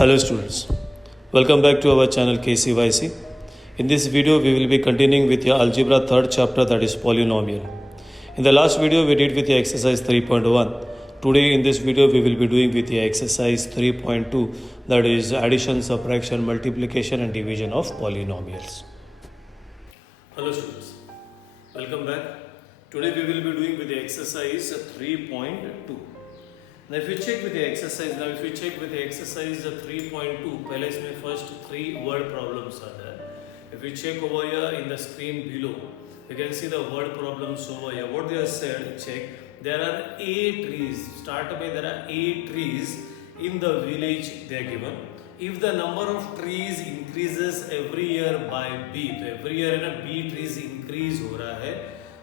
Hello students, welcome back to our channel KCYC. In this video we will be continuing with your algebra third chapter, that is polynomial. In the last video we did with your exercise 3.1. Today in this video we will be doing with your exercise 3.2, that is addition, subtraction, multiplication and division of polynomials. Hello students, welcome back. Today we will be doing with the exercise 3.2. Now if you check with the exercise 3.2, पहले इसमें first 3 word problems are there. If you check over here in the screen below, you can see the word problems over here. What they have said, check. There are A trees. Start with there are A trees in the village they are given. If the number of trees increases every year by B, तो every year ना B trees increase हो रहा है,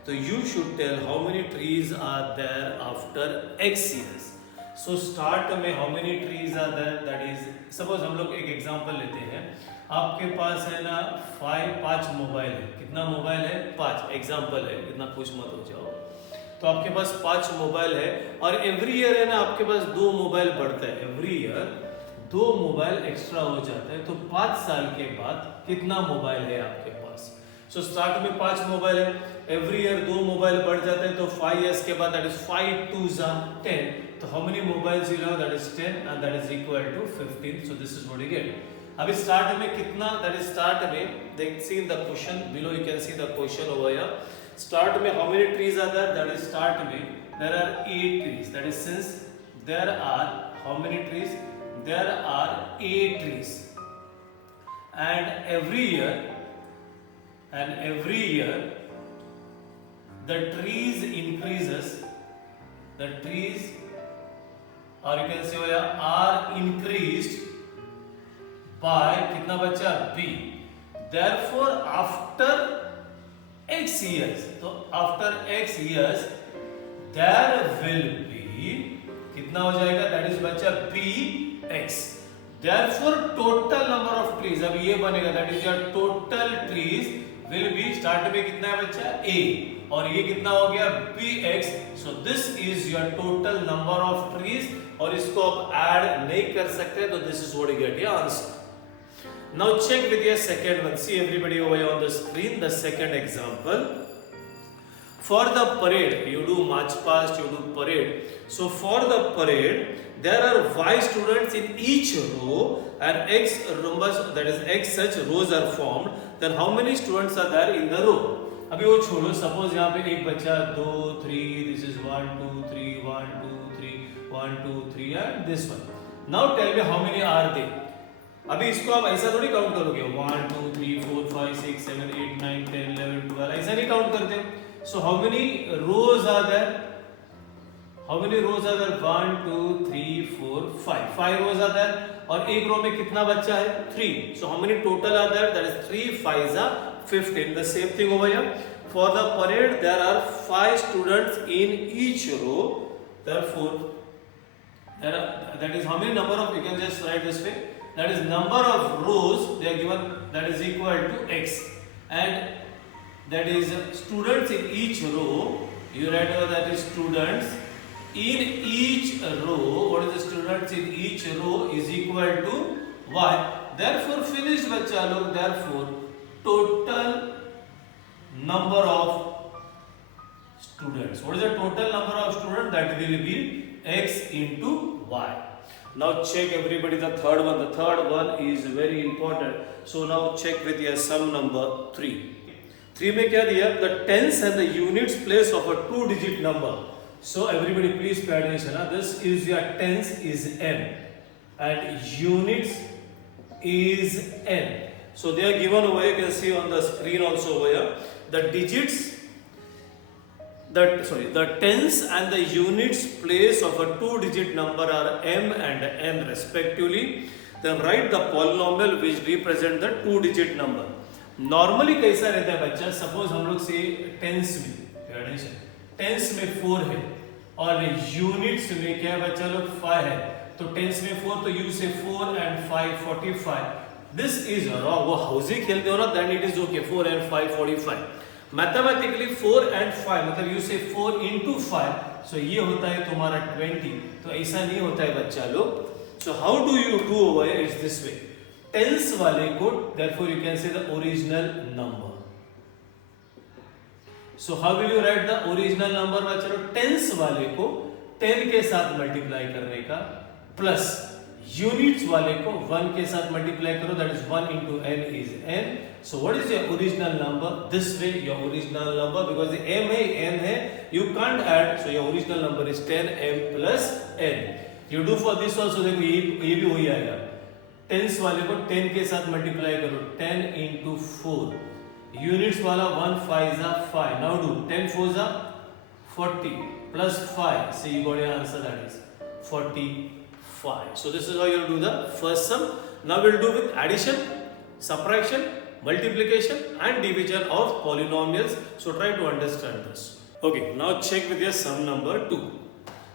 तो you should tell how many trees are there after X years. So start में how many trees are there, that is suppose हम लोग एक एग्जांपल लेते हैं. आपके पास है ना 5 मोबाइल है. कितना मोबाइल है? 5. एग्जांपल है, इतना खुश मत हो जाओ. तो आपके पास 5 मोबाइल है और एवरी ईयर है ना आपके पास 2 मोबाइल बढ़ता है. एवरी ईयर 2 मोबाइल एक्स्ट्रा हो जाता है. तो 5 साल के बाद कितना मोबाइल है आपके पास? सो स्टार्ट में 5 मोबाइल है, एवरी ईयर 2 मोबाइल बढ़ जाता है. तो 5 इयर्स के बाद that is 5 2s are 10. So how many mobiles you have? That is 10 and that is equal to 15. So this is what you get. अभी start में कितना? That is start में see in the question below you can see the question over here. Start में how many trees are there? That is start में there are 8 trees. That is since there are how many trees? There are 8 trees. And every year the trees increases. The trees or you can say are increased by कितना बचा? B. Therefore after X years, तो after X years there will be कितना हो जाएगा? That is बचा BX. Therefore total number of trees, अब ये बनेगा that is your total trees will be start में कितना है बच्चा? A और ये कितना हो गया? BX. So this is your total number of trees और इसको आप ऐड नहीं कर सकते, तो this is what you get your answer. Now check with your second one. See everybody over here on the screen the second example. For the parade, you do march past, you do parade. So for the parade, there are Y students in each row and X numbers, that is X such rows are formed. Then how many students are there in the row? अभी वो छोड़ो, suppose यहाँ पे एक बच्चा 2 3, this is 1 2 3 1 2 3 1 2 3 and this one. Now tell me how many are they? अभी इसको आप ऐसा थोड़ी काउंट करोगे 1 2 3 4 5 6 7 8 9 10 11 12, ऐसा नहीं काउंट करते. So how many rows are there? How many rows are there? 1 2 3 4 5 rows are there और एक रो में कितना बच्चा है? 3. So how many total are there? That is 3 5s are 15. The same thing over here. For the parade there are 5 students in each row. Therefore that is how many number of, you can just write this way, that is number of rows they are given, that is equal to X, and that is students in each row. You write over that is students in each row. What is the students in each row is equal to Y. Therefore finished बच्चा लोग. Therefore total number of students. What is the total number of students? That will be X into Y. Now check everybody the third one. The third one is very important. So now check with your sum number 3. 3 में क्या दिया? The tens and the units place of a 2-digit number. So everybody please pay attention. This is your tens is M and units is N. So they are given over here, you can see on the screen also over here. The digits, the tens and the units place of a 2-digit number are M and N respectively. Then write the polynomial which represent the 2-digit number. Normally कैसा रहता है बच्चा? Suppose हम लोग से tens में 4 है और units में क्या है बच्चा लोग? 5 है. तो tens में 4 तो you say 4 and 5 45. This is wrong. वो हाउसी खेलते हो ना, then it is okay. 4 and 5 45. Mathematically 4 and 5 मतलब you say 4 into 5. So ये होता है तुम्हारा 20. तो ऐसा नहीं होता है बच्चा लोग. So how do you do over here? It's this way. Tens वाले को therefore you can say the original number. So how will you write the original number? चलो tens वाले को 10 के साथ मल्टीप्लाई करने का प्लस यूनिट्स वाले को 1 के साथ मल्टीप्लाई करो, that is 1 into n is n. So what is your original number? This way your original number, because the m है n है, you can't add, so your original number is 10m plus n. You do for this also, देखो ये भी वही आएगा. Tense वाले को 10 के साथ मल्टीप्लाई करो, 10 into 4. यूनिट्स वाला 1 5 is 5. Now do 10 4 is 40 plus 5. So you got your answer, that is 45. So this is how you do the first sum. Now we'll do with addition, subtraction, multiplication and division of polynomials. So try to understand this. Okay, now check with your sum number 2.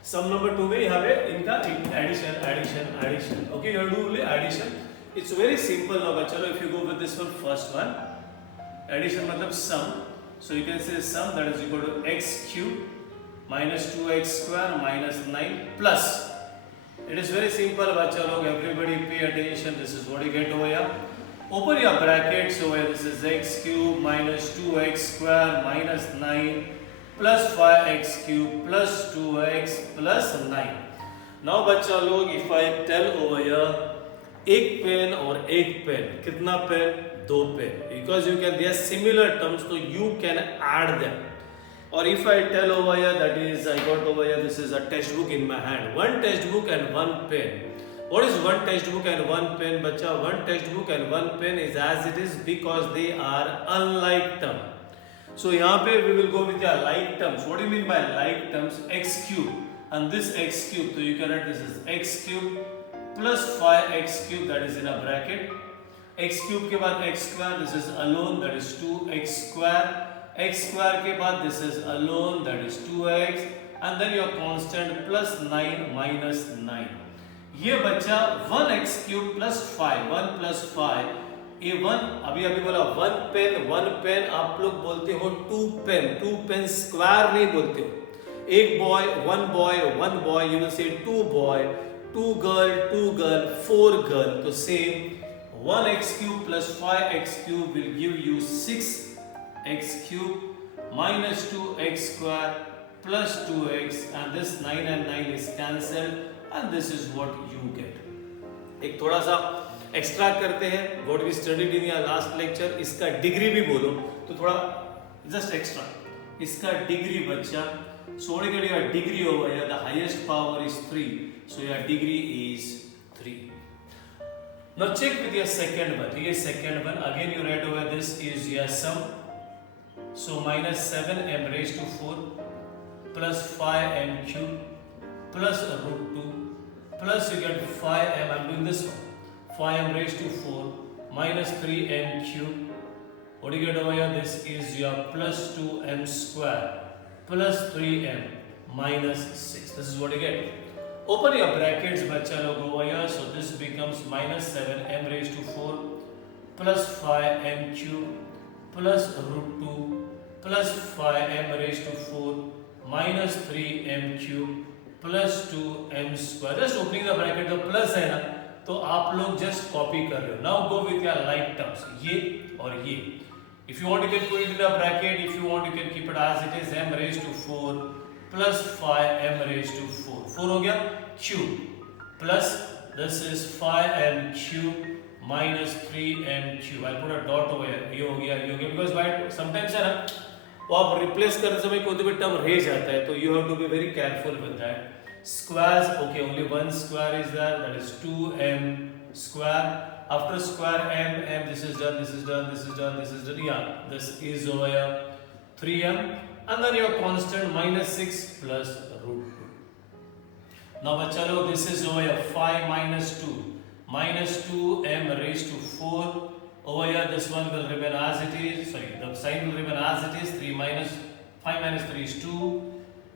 Sum number 2 में यहाँ पे इनका addition. Okay, you do only addition. It's very simple now बच्चों. If you go with this one, first one, addition मतलब sum. So you can say sum, that is equal to x cube minus 2x square minus 9 plus. It is very simple, बच्चा लोग. Everybody pay attention. This is what you get over here. Open your brackets over here. This is x cube minus 2x square minus 9 plus 5x cube plus 2x plus 9. Now बच्चा लोग, if I tell over here एक pen और एक pen, कितना pen? 2 pen. Because you can, they are similar terms, so you can add them. Or if I tell over here, that is, I got over here, this is a textbook in my hand. One textbook and one pen. What is one textbook and one pen, bacha? One textbook and one pen is as it is because they are unlike term. So यहाँ पे we will go with your like terms. What do you mean by like terms? X cube and this x cube. So you can write this is x cube plus 5x cube, that is in a bracket. X cube के बाद x square, this is alone, that is 2x square. X square के बाद this is alone, that is 2x, and then your constant plus 9 minus 9. ये बच्चा 1x cube plus 5, 1 plus 5, ये 1 अभी बोला 1 pen आप लोग बोलते हो 2 पेन स्क्वायर नहीं बोलते हो. एक one boy, you will say 2 boy, 2 girl, 4 girl. तो same 1x cube plus 5x cube will give you 6x cube minus 2x square plus 2x, and this 9 and 9 is cancelled, and this is what you get. एक थोड़ा सा extra करते हैं, what we studied in your last lecture. इसका degree भी बोलो तो थोड़ा जस्ट एक्स्ट्रा. इसका डिग्री बच्चा, so what you get your degree over here, the highest power is 3, so your degree is 3. Now check with your second one. ये second one, again you write over this is your sum. So minus 7m raised to 4 plus 5m cube plus root 2 plus you get 5m, I'm doing this one, 5m raised to 4 minus 3m cube. What do you get over here? This is your plus 2m square plus 3m minus 6. This is what you get. Open your brackets, bachcha log over here. So this becomes minus 7m raised to 4 plus 5m cube plus root 2 plus 5m raised to 4 minus 3m cube plus 2m square. Just opening the bracket, the plus है ना, तो आप लोग just copy कर रहे हो. Now go with your like terms, ये और ये. If you want you can put it in a bracket, if you want you can keep it as it is, m raised to 4 plus 5m raised to 4. 4 हो गया cube plus this is 5m cube minus 3m cube. I'll put a dot over here. ये हो गया because by sometimes है ना, वो आप replace करते समय कोई भी टर्म रह जाता है, तो you have to be very careful with that. Squares, okay, only one square is there, that is 2m square. After square m, this is done, this is done, this is done, this is done. Yeah, this is over here 3m, and then your constant minus 6 plus root 2. Now बच्चा लोग, this is over here 5 minus 2 minus 2m raised to 4. Over here this one will remain as it is, sorry, the sign will remain as it is. 3 minus 5 minus 3 is 2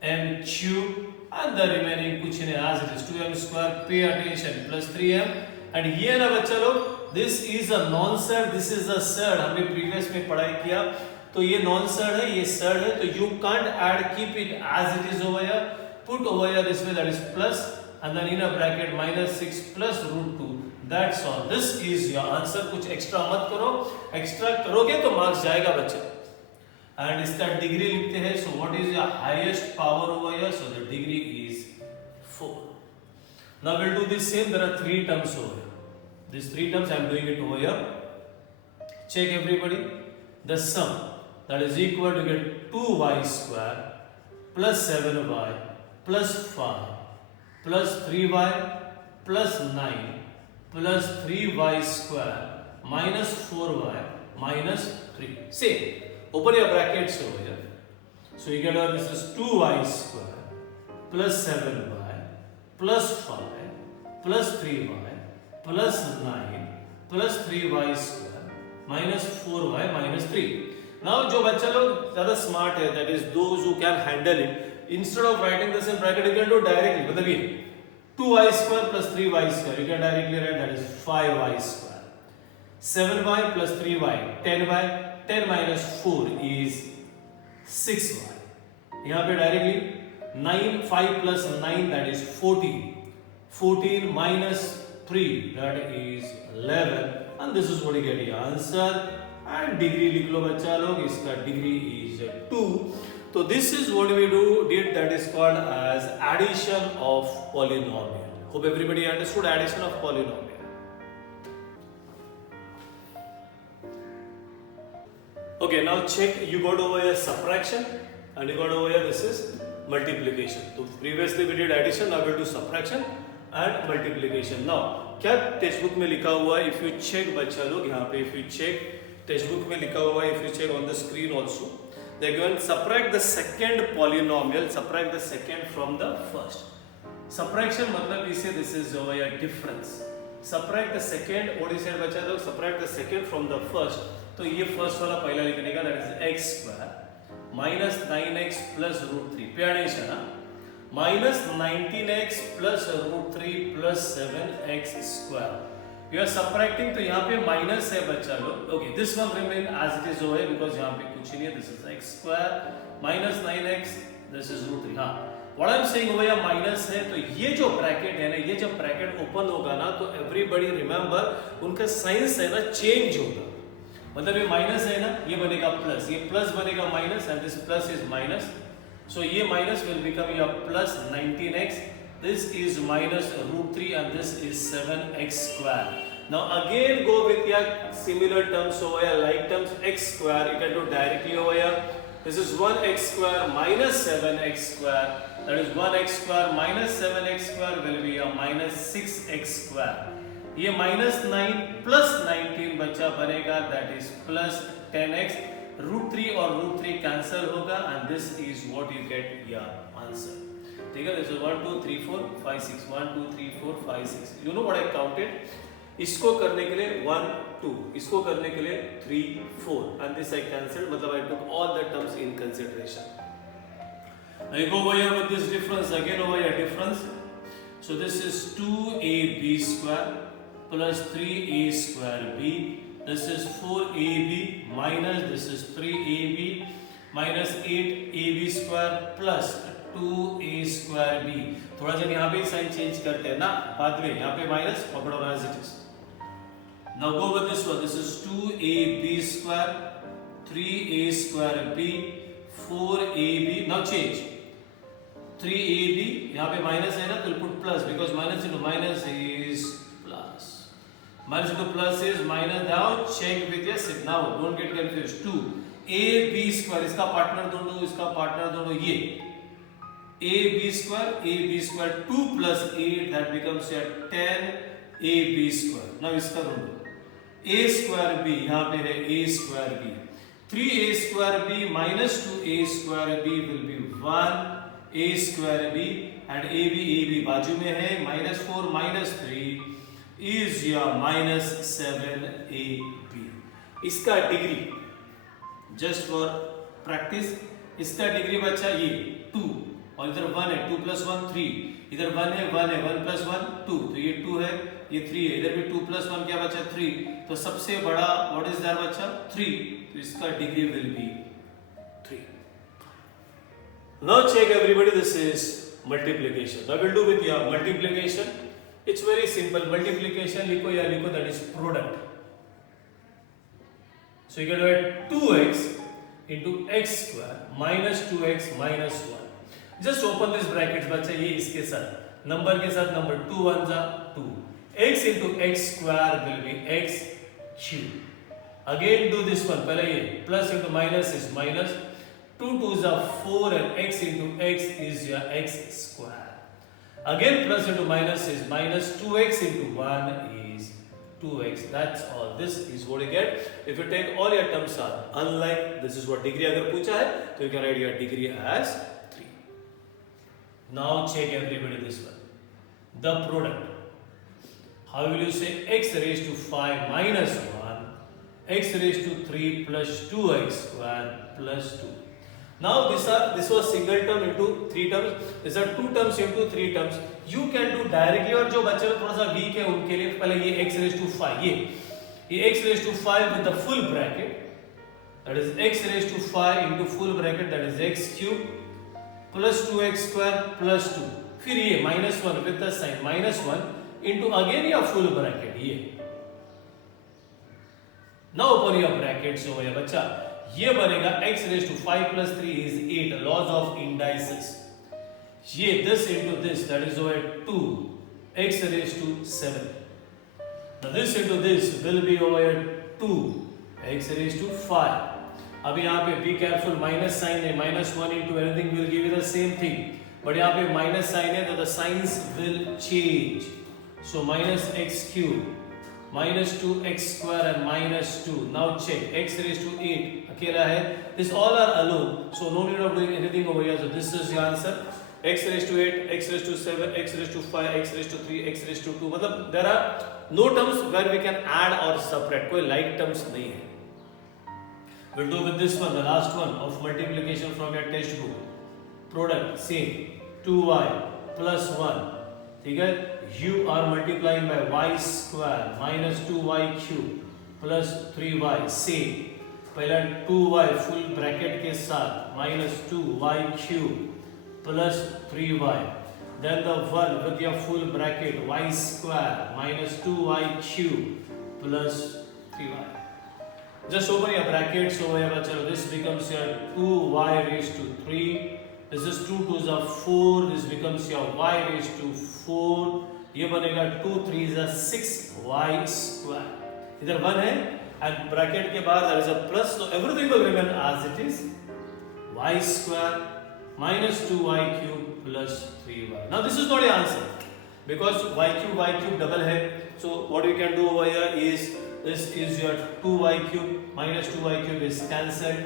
m cube, and the remaining कुछ नहीं as it is 2m square. Pay attention, plus 3m. And here ना बच्चा लोग, this is a non-surd, this is a surd. हमने previous में पढ़ाई किया, तो ये non-surd है, ये surd है, तो you can't add, keep it as it is over here. Put over here this way, that is plus, and then in a bracket -6 plus √2. That's all. This is your answer. कुछ extra मत करो, extra करोगे तो marks जाएगा बच्चे. And इसका degree लिखते हैं. So what is your highest power over here? So the degree is 4. Now we'll do the same. There are 3 terms over here. These 3 terms I am doing it over here. Check everybody. The sum that is equal to get 2y square plus 7y plus 5 plus 3y plus 9 plus 3y square minus 4y minus 3. Same. Open your brackets over here. So you get this is 2y square plus 7y plus 5 plus 3y plus 9 plus 3y square minus 4y minus 3. Now जो बच्चा लोग ज़्यादा smart है, that is those who can handle it, instead of writing this in bracket, you can do directly. मतलब ये 2y square plus 3y square, you can directly write that is 5y square. 7y plus 3y, 10y, 10 minus 4 is 6y. यहाँ पे directly 9, 5 plus 9 that is 14. 14 minus 3 that is 11, and this is what you get your answer. And degree लिख लो बच्चा लोग, इसका degree is 2. So this is what we did, that is called as addition of polynomial. Hope everybody understood addition of polynomial. Okay, now check, you got over here subtraction and you got over here this is multiplication. So previously we did addition, now we'll do subtraction and multiplication. Now क्या text book में लिखा हुआ है, if you check बच्चा लोग यहाँ पे, if you check text book में लिखा हुआ है, if you check on the screen also, they are given subtract the second polynomial, subtract the second from the first. Subtraction मतलब इसे this is over here difference. Subtract the second, what is it बच्चा लोग, subtract the second from the first. तो ये first वाला पहला लिखने का, that is x square minus 9x plus √3. पे एडिशन ना, minus 19x plus √3 plus 7x square. You are subtracting, तो यहाँ पे माइनस है बच्चा लोग. Okay, this one remain as it is over here because यहाँ पे कुछ नहीं है. This is x square minus 9x, this is √3. हाँ, what I am saying over here minus है, तो ये जो ब्रैकेट है ना, ये जब ब्रैकेट ओपन होगा ना, तो everybody remember उनका साइंस है ना चेंज होगा. मतलब ये माइनस है ना, ये बनेगा प्लस, ये प्लस बनेगा minus, and this plus is minus. So ये minus will become your plus 19x. This is minus √3 and this is 7x square. Now again go with your similar terms over here, like terms x square, you can do directly over here. This is 1x square minus 7x square. That is 1x square minus 7x square will be a minus 6x square. ये minus 9 plus 19 बच्चा बनेगा, that is plus 10x. √3 और √3 cancel होगा and this is what you get your answer. ठीक है, this is 1 2 3 4 5 6 1 2 3 4 5 6. You know what I counted? इसको करने के लिए 1 2, इसको करने के लिए 3 4, and this I cancelled, मतलब I took all the terms in consideration. I go over here with this difference again, over here difference. So this is 2ab square plus 3a square b. This is 4ab minus this is 3ab minus 8ab square plus 2a square b. थोड़ा जब यहाँ पे sign change करते हैं ना बाद में, यहाँ पे माइनस पकड़ो as it is. Now go with this one. This is 2ab square 3a square b 4ab. Now change 3ab, यहाँ पे माइनस है ना, तो put plus because minus into minus is plus. Minus into plus is minus. Now check with your sit. Now don't get confused. 2ab square, इसका partner दोनों, इसका partner दोनों, ये ab square 2 plus 8 that becomes your 10 ab square. Now इसका ढूंढो a square b, यहाँ पे है a square b. 3a square b minus 2a square b will be 1 a square b and ab बाजू में है, minus 4 minus 3 is your minus 7ab. इसका degree just for practice, इसका डिग्री बच्चा ये 2 और इधर 1 है, 2 plus 1 3, इधर 1 है 1 plus 1 2, तो ये 2 है, ये 3 है, इधर भी 2 plus 1 क्या बचा 3, तो सबसे बड़ा व्हाट इज दैट बच्चा 3, तो इसका degree will be 3. Now check everybody, this is multiplication. Now we'll do with your multiplication. It's very simple. Multiplication लिखो या लिखो, that is product. So you can write 2x into x square minus 2x minus 1. Just open this brackets बच्चा, ये इसके साथ number के साथ number 2 1 जा 2. x into x square will be x cube. Again do this one. पहले ये plus into minus is minus. 2 2s are 4 and x into x is your x square. Again plus into minus is minus. 2x into 1 is 2x. That's all. This is what you get. If you take all your terms are unlike, this is what degree अगर पूछा है तो you can write your degree as 3. Now check everybody this one. The product. How will you say x raised to 5 minus 1, x raised to 3 plus 2x square plus 2. Now this was single term into 3 terms. These are 2 terms into 3 terms. You can do directly. और जो बच्चे लोग थोड़ा सा weak है उनके लिए पहले ये x raised to 5 ये x raised to 5 with the full bracket, that is x raised to 5 into full bracket, that is x cube plus 2x square plus 2. फिर ये minus 1 with the sign minus 1 into again your full bracket ये. Now open your brackets over here बच्चा. ये बनेगा x raised to 5 plus 3 is 8. Laws of indices. ये this into this, that is over 2 x raised to 7. Now this into this will be over 2 x raised to 5. अब यहाँ पे be careful, minus sign है, minus 1 into anything will give you the same thing. But यहाँ पे minus sign है तो the signs will change. So minus x cube minus 2x square and minus 2. Now check x raised to 8 अकेला है. This all are alone, so no need of doing anything over here. So this is your answer. X raised to 8, x raised to 7, x raised to 5, x raised to 3, x raised to 2. मतलब there are no terms where we can add or separate. कोई like terms नहीं है. We'll do with this one, the last one of multiplication from your textbook. Product same 2y plus 1. ठीक है, you are multiplying by y square minus 2y cube plus 3y. same पहला 2y full bracket के साथ minus 2y cube plus 3y. Then the 1 with your full bracket y square minus 2y cube plus 3y. Just open your brackets over here बच्चों. This becomes your 2y raised to 3. This is 2 2s are 4. This becomes your y raised to 4. ये बनेगा 2 3s are 6y square. इधर 1 है and bracket के बाद there is a plus, so everything will remain as it is. Y square minus 2y cube plus 3y. Now this is not the answer because y cube double है. So what you can do over here is this is your 2y cube minus 2y cube is cancelled.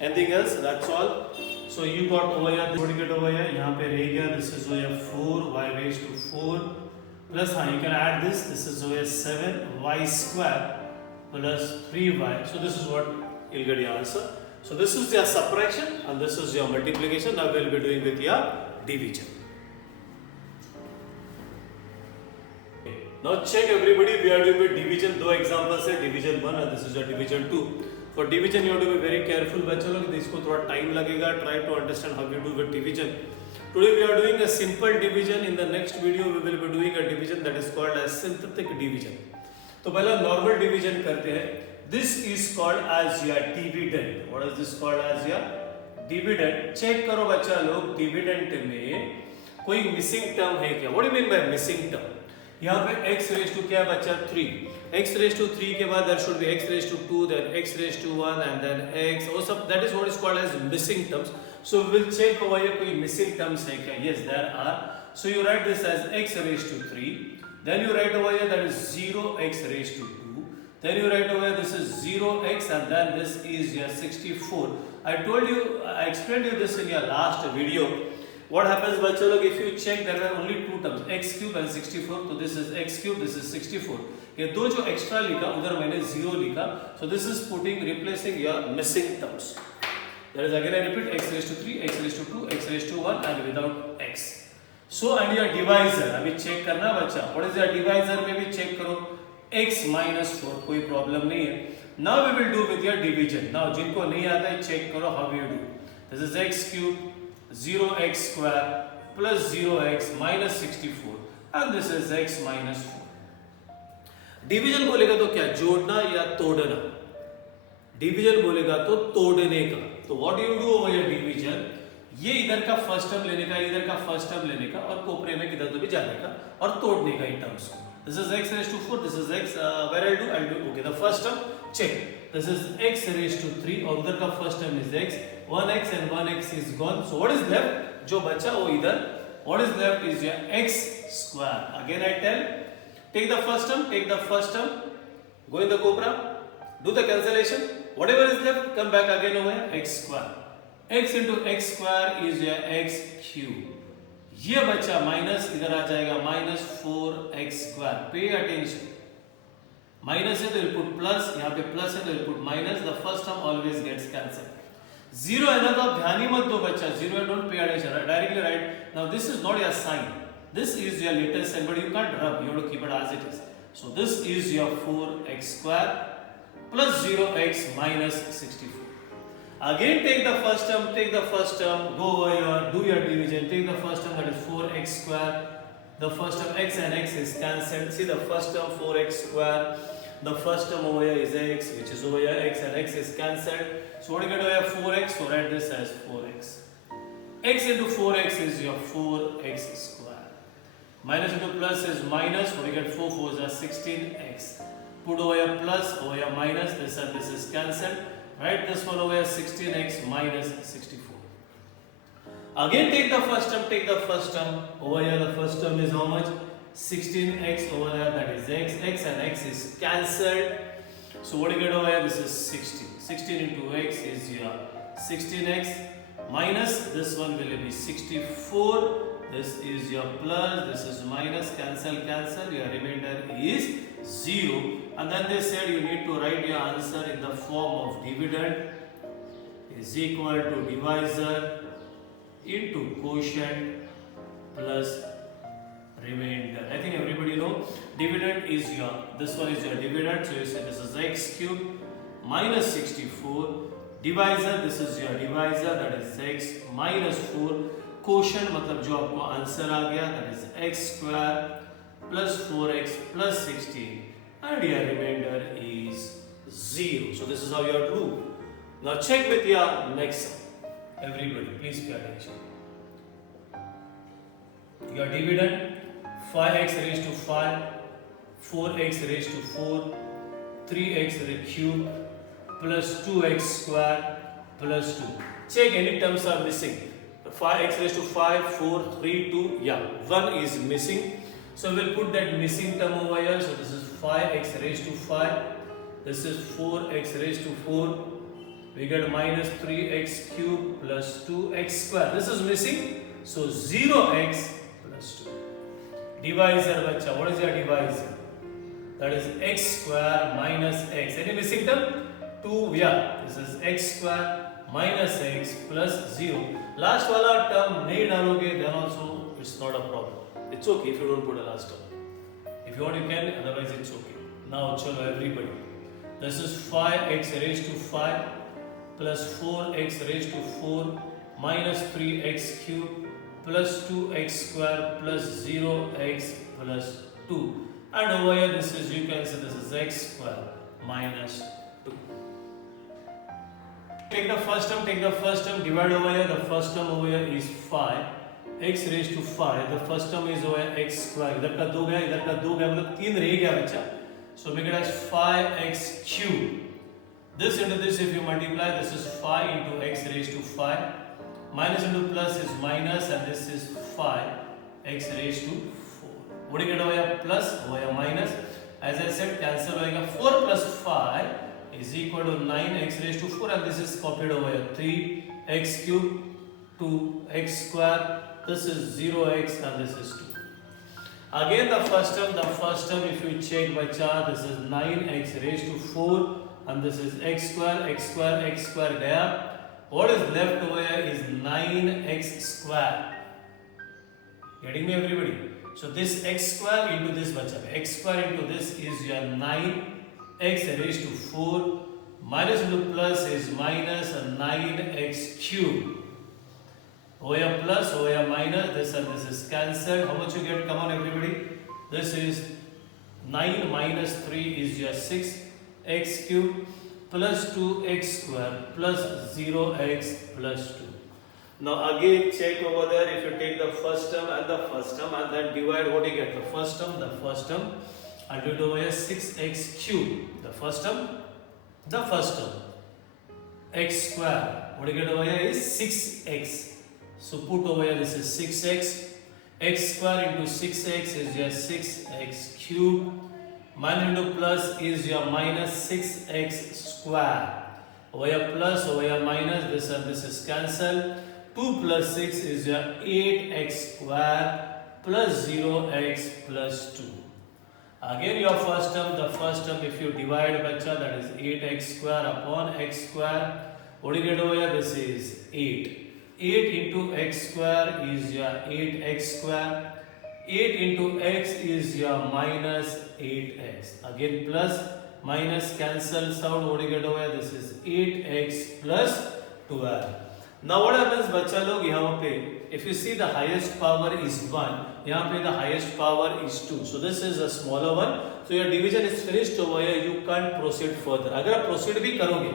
Anything else? That's all. So you got over here, what do you get over here? यहाँ पे रह गया. This is over here 4 y raised to 4 plus हाँ you can add this. This is over here 7 y square plus 3y. So this is what you'll get your answer. So this is your subtraction and this is your multiplication. Now we'll be doing with your division. Now check everybody, we are doing with division. दो examples है, division 1 and this is your division 2. For division you have to be very careful बच्चों लोग, इसको थोड़ा time लगेगा. Try to understand how you do with division. Today we are doing a simple division. In the next video we will be doing a division that is called as synthetic division. तो पहला normal division करते हैं. This is called as your dividend. What is this called as your dividend? Check करो बच्चा लोग, dividend में कोई missing term है क्या? What do you mean by missing term? यहाँ पे x raised to क्या बच्चा 3. x raised to 3 के बाद there should be x raised to 2, then x raised to 1 and then x. वो सब that is what is called as missing terms. So we will check over here कोई missing terms है क्या? Yes, there are. So you write this as x raised to 3. Then you write over here that is 0x raised to 2. Then you write over here this is 0x and then this is your 64. I told you, I explained you this in your last video. What happens बच्चों लोग, if you check there are only two terms x cube and 64. So this is x cube, this is 64. ये दो जो extra लिखा उधर मैंने 0 लिखा. So this is replacing your missing terms. There is again I repeat x raised to 3, x raised to 2, x raised to 1 and without x. So and your divisor अभी check करना बच्चा. What is your divisor में भी check करो. x minus 4 कोई problem नहीं है. Now we will do with your division. Now जिनको नहीं आता है check करो how you do. This is x cube 0x square plus 0x minus 64 and this is x minus 4. Division बोलेगा तो क्या, जोड़ना या तोड़ना? डिवीजन बोलेगा तो तोड़ने का. तो what you do over division, ये इधर का फर्स्ट टर्म लेने का, इधर का फर्स्ट टर्म लेने का और कोपरे में किधर तो भी जाने का और तोड़ने का इन टर्म्स को. This is x raised to 4, this is x, where I'll do, okay, the first term, check. This is x raised to 3 और उधर का first term is x, 1x and 1x is gone. So what is left? जो बचा वो इधर, what is left is your x square. Again I tell, take the first term, go in the cobra, do the cancellation. Whatever is left, come back again over here, x square. x into x square is your x cube. ये बच्चा minus इधर आ जाएगा minus 4x square. Pay attention, minus है तो will put plus, यहाँ पे plus है तो will put minus. The first term always gets cancel. Zero है ना तो आप ध्यान ही मत दो बच्चा, जीरो है, don't pay attention, directly right. Now this is not your sign, this is your latest sign, but you can't rub, you have to keep it as it is. So this is your 4x square plus 0x minus 64. Again take the first term, go over here, do your division, take the first term, that is 4x square. The first term x and x is cancelled. See the first term 4x square, the first term over here is x, which is over here, x and x is cancelled. So what do you get over here, 4x, so write this as 4x. X into 4x is your 4x square. Minus into plus is minus, what do you get, 4 4s are 16x. Put over here plus, over here minus, this and this is cancelled. Write this one over here, 16x minus 64. Again take the first term, over here the first term is how much, 16x over there, that is x and x is cancelled. So what do you get over here, this is 16 into x is your 16x minus, this one will be 64, this is your plus, this is minus, cancel, your remainder is 0. And then they said you need to write your answer in the form of dividend is equal to divisor into quotient plus remainder. I think everybody know dividend is your, this one is your dividend, so you say this is x cube minus 64, divisor, this is your divisor, that is x minus 4, quotient मतलब जो आपको answer आ गया, that is x square plus 4x plus 16 and your remainder is 0. So this is how you have to do. Now check with your next sum. Everybody please pay attention. Your dividend 5x raised to 5, 4x raised to 4, 3x cube plus 2x square plus 2. Check any terms are missing. 5x raised to 5, 4, 3, 2, yeah, 1 is missing. So we'll put that missing term over here. So this is 5x raised to 5. This is 4x raised to 4. We get minus 3x cube plus 2x square. This is missing. So 0x plus 2. Divisor, bacha. What is your divisor? That is x square minus x. Any missing term? 2. Yeah. This is x square minus x plus 0. Last wala term nahi daloge, then also it's not a problem. It's okay if you don't put a last term. If you want you can, otherwise it's okay. Now chalo everybody. This is 5x raised to 5 plus 4x raised to 4 minus 3x cube plus 2x square plus 0x plus 2. And over here this is, you can say this is x square minus 2. Take the first term, divide over here. The first term over here is 5. X raised to 5. The first term is over here x square. इधर का 2 गया, इधर का 2 गया, मतलब 3 रह गया बच्चा. So make it as 5x cube. This into this, if you multiply, this is 5 into x raised to 5. Minus into plus is minus, and this is 5 x raised to 4. What do you get over here? Plus, over here minus. As I said, cancel over 4 plus 5 is equal to 9x raised to 4, and this is copied over here. 3x cube to x square. This is 0x and this is 2. Again the first term if you check bacha, this is 9x raised to 4 and this is x square gaya. What is left over here is 9x square. Getting me everybody? So this x square into this bacha, x square into this is your 9x raised to 4 minus into plus is minus 9x cube. over here plus, over here minus, this and this is cancelled. How much you get? Come on everybody. This is 9 minus 3 is your 6x cube plus 2x square plus 0x plus 2. Now again check over there, if you take the first term and the first term and then divide, what do you get? The first term and do it over here 6x cube. The first term x square, what do you get over here is 6x. So put over here, this is 6x. X square into 6x is your 6x cube. Minus into plus is your minus 6x square. Over here plus, over here minus, this and this is cancelled. 2 plus 6 is your 8x square plus 0x plus 2. Again your first term, the first term if you divide bacha, that is 8x square upon x square. What do you get over here? This is 8. 8 into x square is your 8x square. 8 into x is your minus 8x. Again plus minus cancels out. What do you get over here? This is 8x plus 12. Now what happens बच्चा लोग यहाँ पे, if you see the highest power is 1, यहाँ पे the highest power is 2. So this is a smaller one. So your division is finished over here. You can't proceed further. अगर आप proceed भी करोगे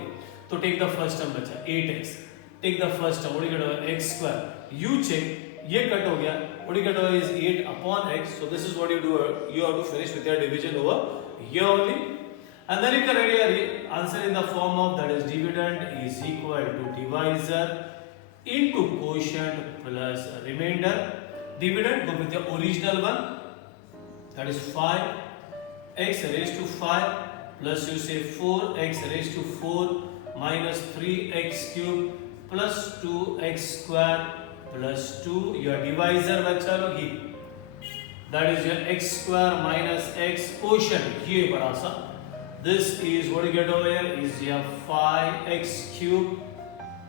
तो take the first term बच्चा 8x. Take the first term. What do you get over x square? You check. ये cut हो गया. What do you get over is 8 upon x. So this is what you do. You have to finish with your division over here only. And then you can write your answer in the form of, that is dividend is equal to divisor into quotient plus remainder. Dividend, go with the original one, that is 5 x raised to 5 plus you say 4x raised to 4 minus 3x cube plus 2x square plus 2. Your divisor बच्चा लोग ही, that is your x square minus x quotient, ये बड़ा सा. This is what you get over here is your 5x cube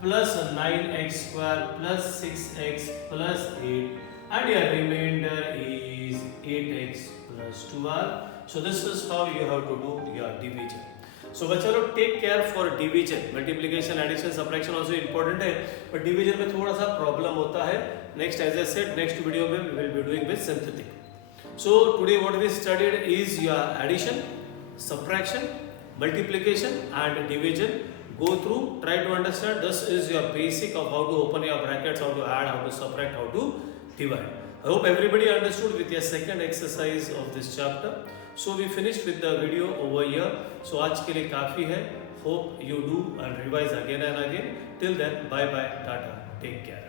plus 9x square plus 6x plus 8 and your remainder is 8x plus 12. So this is how you have to do your division. So बच्चा लोग take care for division, multiplication, addition, subtraction also important है, but division में थोड़ा सा problem होता है. Next, as I said, next video में we will be doing with synthetic. So today what we studied is your addition, subtraction, multiplication and division. Go through, try to understand. This is your basic of how to open your brackets, how to add, how to subtract, how to divide. I hope everybody understood with your second exercise of this chapter. So we finished with the video over here. So आज के लिए काफी है. Hope you do and revise again and again. Till then, bye bye, tata, take care.